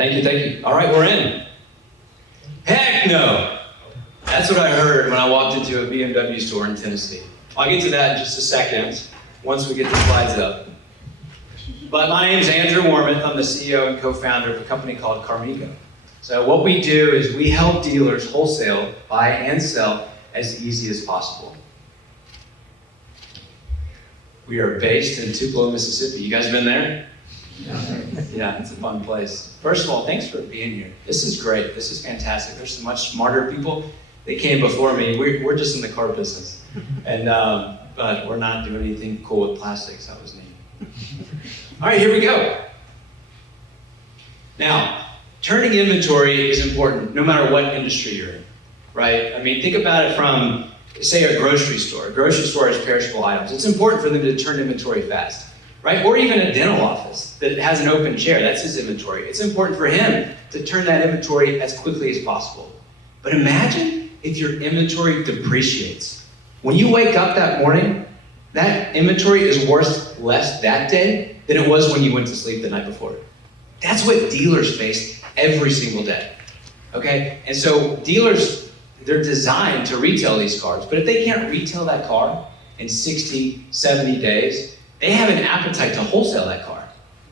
Thank you, thank you. All right, we're in. Heck no! That's what I heard when I walked into a BMW store in Tennessee. I'll get to that in just a second, once we get the slides up. But my name is Andrew Wormuth. I'm the CEO and co-founder of a company called Carmigo. So what we do is we help dealers wholesale, buy and sell as easy as possible. We are based in Tupelo, Mississippi. You guys been there? Yeah, it's a fun place. First of all, thanks for being here. This is great. This is fantastic. There's some much smarter people that came before me. We're just in the car business. And but we're not doing anything cool with plastics. That was neat. All right, here we go. Now, turning inventory is important no matter what industry you're in, right? I mean, think about it from, say, a grocery store. A grocery store has perishable items. It's important for them to turn inventory fast, right? Or even a dental office that has an open chair. That's his inventory. It's important for him to turn that inventory as quickly as possible. But imagine if your inventory depreciates. When you wake up that morning, that inventory is worth less that day than it was when you went to sleep the night before. That's what dealers face every single day, okay? And so dealers, they're designed to retail these cars, but if they can't retail that car in 60, 70 days, they have an appetite to wholesale that car.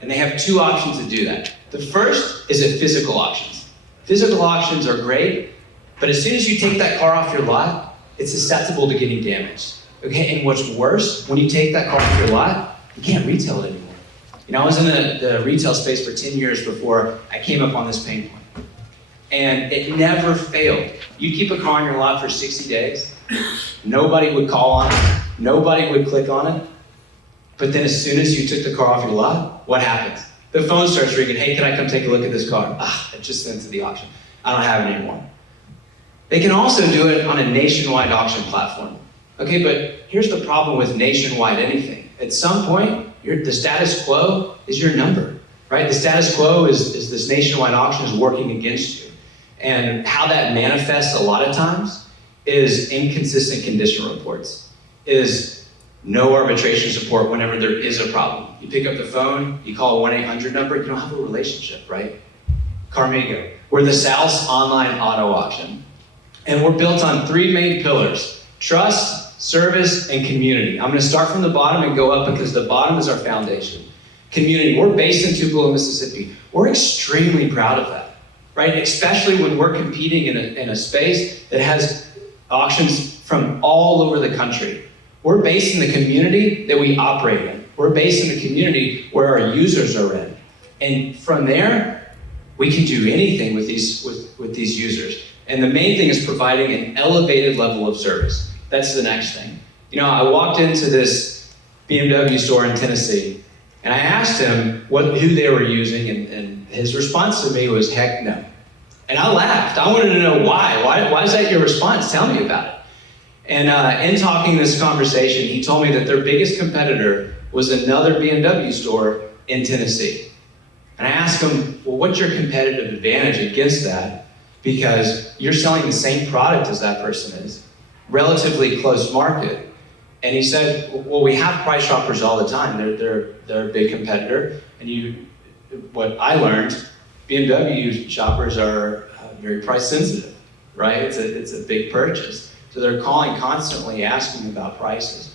And they have two options to do that. The first is at physical auctions. Physical auctions are great, but as soon as you take that car off your lot, it's susceptible to getting damaged, okay? And what's worse, when you take that car off your lot, you can't retail it anymore. You know, I was in the retail space for 10 years before I came up on this pain point. And it never failed. You keep a car on your lot for 60 days, nobody would call on it, nobody would click on it. But then as soon as you took the car off your lot, what happens? The phone starts ringing, hey, can I come take a look at this car? It just sent to the auction. I don't have it anymore. They can also do it on a nationwide auction platform. Okay, but here's the problem with nationwide anything. At some point, the status quo is your number, right? The status quo is this nationwide auction is working against you. And how that manifests a lot of times is inconsistent condition reports, is no arbitration support whenever there is a problem. You pick up the phone, you call a 1-800 number, you don't have a relationship, right? Carmigo, we're the South's online auto auction. And we're built on three main pillars: trust, service, and community. I'm gonna start from the bottom and go up because the bottom is our foundation. Community, we're based in Tupelo, Mississippi. We're extremely proud of that, right? Especially when we're competing in a space that has auctions from all over the country. We're based in the community that we operate in. We're based in the community where our users are in. And from there, we can do anything with these users. And the main thing is providing an elevated level of service. That's the next thing. You know, I walked into this BMW store in Tennessee, and I asked him who they were using, and his response to me was, heck no. And I laughed. I wanted to know why. Why is that your response? Tell me about it. And in talking this conversation, he told me that their biggest competitor was another BMW store in Tennessee. And I asked him, well, what's your competitive advantage against that? Because you're selling the same product as that person is, relatively close market. And he said, well, we have price shoppers all the time. They're a big competitor. And what I learned, BMW shoppers are very price sensitive, right? It's a big purchase. So they're calling constantly asking about prices.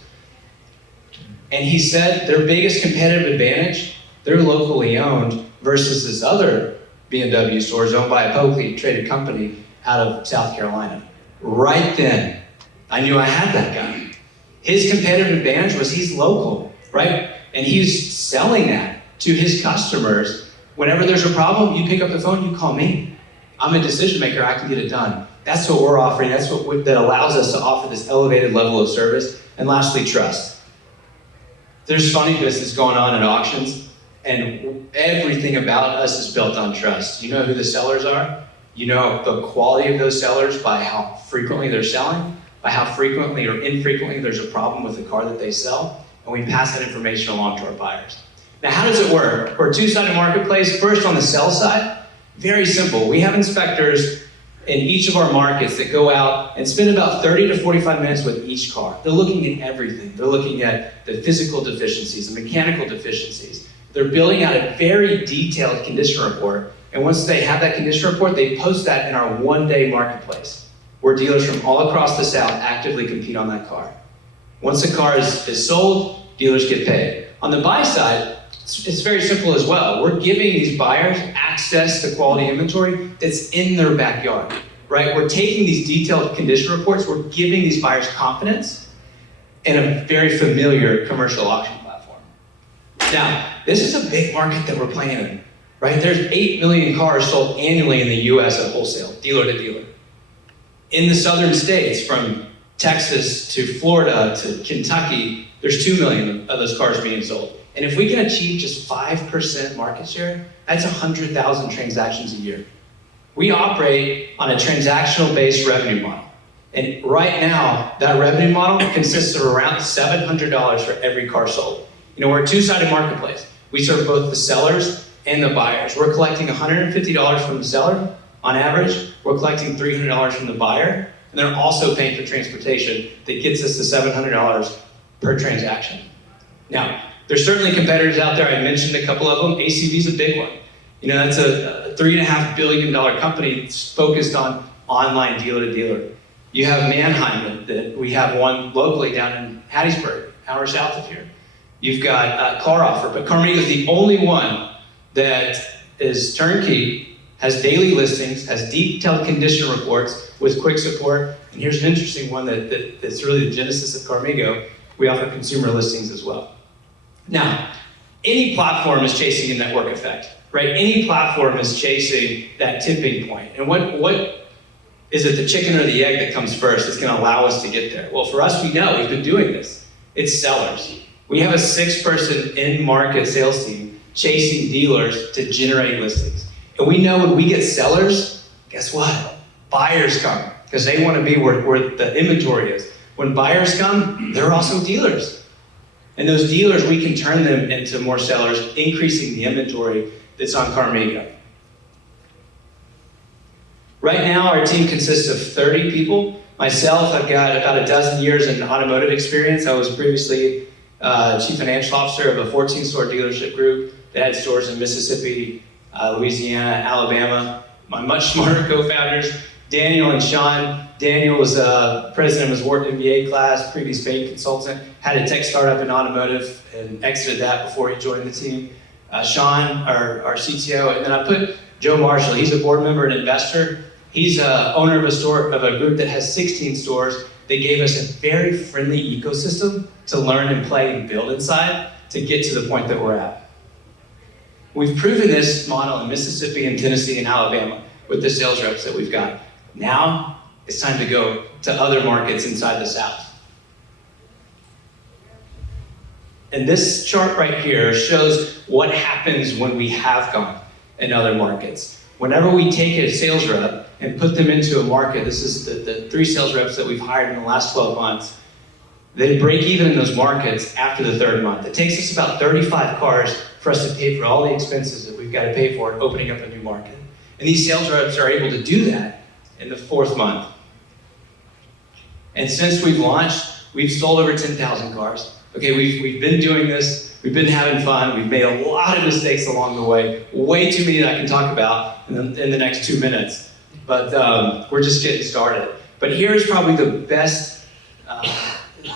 And he said their biggest competitive advantage, they're locally owned versus this other BMW store is owned by a publicly traded company out of South Carolina. Right then, I knew I had that guy. His competitive advantage was he's local, right? And he's selling that to his customers. Whenever there's a problem, you pick up the phone, you call me. I'm a decision maker, I can get it done. That's what we're offering. That's that allows us to offer this elevated level of service. And lastly, trust. There's funny business going on in auctions, and everything about us is built on trust. You know who the sellers are? You know the quality of those sellers by how frequently they're selling, by how frequently or infrequently there's a problem with the car that they sell, and we pass that information along to our buyers. Now, how does it work? We're a two-sided marketplace. First, on the sell side, very simple. We have inspectors in each of our markets that go out and spend about 30 to 45 minutes with each car. They're looking at everything. They're looking at the physical deficiencies, the mechanical deficiencies. They're building out a very detailed condition report, And once they have that condition report, they post that in our one-day marketplace, where dealers from all across the South actively compete on that car. Once the car is sold, dealers get paid. On the buy side, it's very simple as well. We're giving these buyers access to quality inventory that's in their backyard, right? We're taking these detailed condition reports, we're giving these buyers confidence in a very familiar commercial auction platform. Now, this is a big market that we're playing in, right? There's 8 million cars sold annually in the US at wholesale, dealer to dealer. In the southern states, from Texas to Florida to Kentucky, there's 2 million of those cars being sold. And if we can achieve just 5% market share, that's 100,000 transactions a year. We operate on a transactional-based revenue model. And right now, that revenue model consists of around $700 for every car sold. We're a two-sided marketplace. We serve both the sellers and the buyers. We're collecting $150 from the seller on average. We're collecting $300 from the buyer. And they're also paying for transportation that gets us to $700 per transaction. Now, there's certainly competitors out there. I mentioned a couple of them. ACV's a big one. That's a $3.5 billion company that's focused on online dealer to dealer. You have Manheim, that we have one locally down in Hattiesburg, hour south of here. You've got Car Offer, but Carmigo is the only one that is turnkey, has daily listings, has detailed condition reports with quick support. And here's an interesting one that's really the genesis of Carmigo. We offer consumer listings as well. Now, any platform is chasing a network effect, right? Any platform is chasing that tipping point. And what is it, the chicken or the egg that comes first that's gonna allow us to get there? Well, for us, we know, we've been doing this. It's sellers. We have a 6-person in-market sales team chasing dealers to generate listings. And we know when we get sellers, guess what? Buyers come, because they wanna be where the inventory is. When buyers come, they're also dealers. And those dealers, we can turn them into more sellers, increasing the inventory that's on Carmigo. Right now, our team consists of 30 people. Myself, I've got about a dozen years in automotive experience. I was previously chief financial officer of a 14-store dealership group that had stores in Mississippi, Louisiana, Alabama. My much smarter co-founders, Daniel and Sean. Daniel was president of his Wharton MBA class, previous bank consultant, had a tech startup in automotive and exited that before he joined the team. Sean, our CTO, and then I put Joe Marshall. He's a board member and investor. He's owner of a group that has 16 stores. They gave us a very friendly ecosystem to learn and play and build inside to get to the point that we're at. We've proven this model in Mississippi and Tennessee and Alabama with the sales reps that we've got. Now, it's time to go to other markets inside the South. And this chart right here shows what happens when we have gone in other markets. Whenever we take a sales rep and put them into a market, this is the 3 sales reps that we've hired in the last 12 months, they break even in those markets after the 3rd month. It takes us about 35 cars for us to pay for all the expenses that we've got to pay for opening up a new market. And these sales reps are able to do that in the 4th month. And since we've launched, we've sold over 10,000 cars. Okay, we've been doing this, we've been having fun, we've made a lot of mistakes along the way, way too many that I can talk about in the next 2 minutes. But we're just getting started. But here's probably the best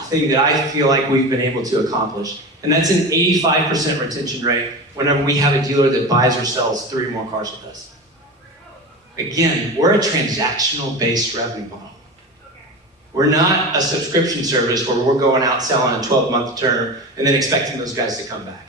thing that I feel like we've been able to accomplish. And that's an 85% retention rate whenever we have a dealer that buys or sells 3 or more cars with us. Again, we're a transactional-based revenue model. We're not a subscription service where we're going out selling a 12-month term and then expecting those guys to come back.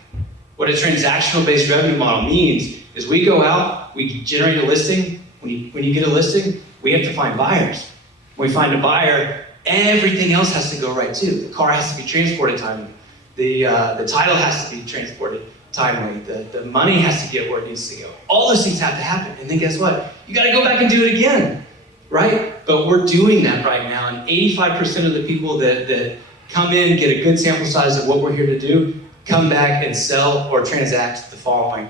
What a transactional-based revenue model means is we go out, we generate a listing. When you get a listing, we have to find buyers. When we find a buyer, everything else has to go right too. The car has to be transported timely. The title has to be transported timely. The money has to get where it needs to go. All those things have to happen. And then guess what? You got to go back and do it again, right? But we're doing that right now. And 85% of the people that come in, get a good sample size of what we're here to do, come back and sell or transact the following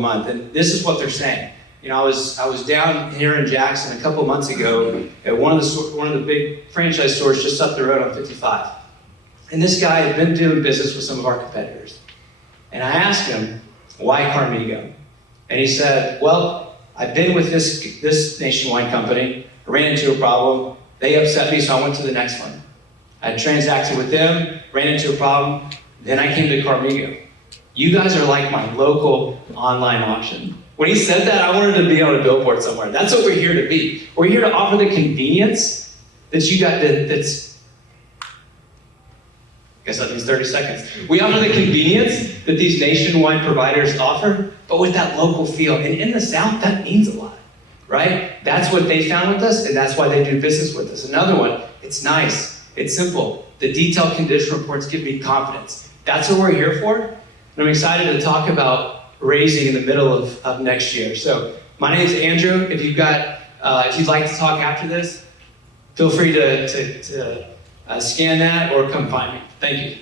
month. And this is what they're saying. I was down here in Jackson a couple of months ago at one of the big franchise stores just up the road on 55. And this guy had been doing business with some of our competitors. And I asked him, why Carmigo? And he said, well, I've been with this nationwide company, I ran into a problem, they upset me, so I went to the next one. I transacted with them, ran into a problem, then I came to Carmigo. You guys are like my local online auction. When he said that, I wanted to be on a billboard somewhere. That's what we're here to be. We're here to offer the convenience that you got that's, I guess that means 30 seconds. We offer the convenience that these nationwide providers offer, but with that local feel. And in the South, that means a lot, right? That's what they found with us, and that's why they do business with us. Another one, it's nice, it's simple. The detailed condition reports give me confidence. That's what we're here for. And I'm excited to talk about raising in the middle of next year. So my name is Andrew. If you'd like to talk after this, feel free to scan that or come find me. Thank you.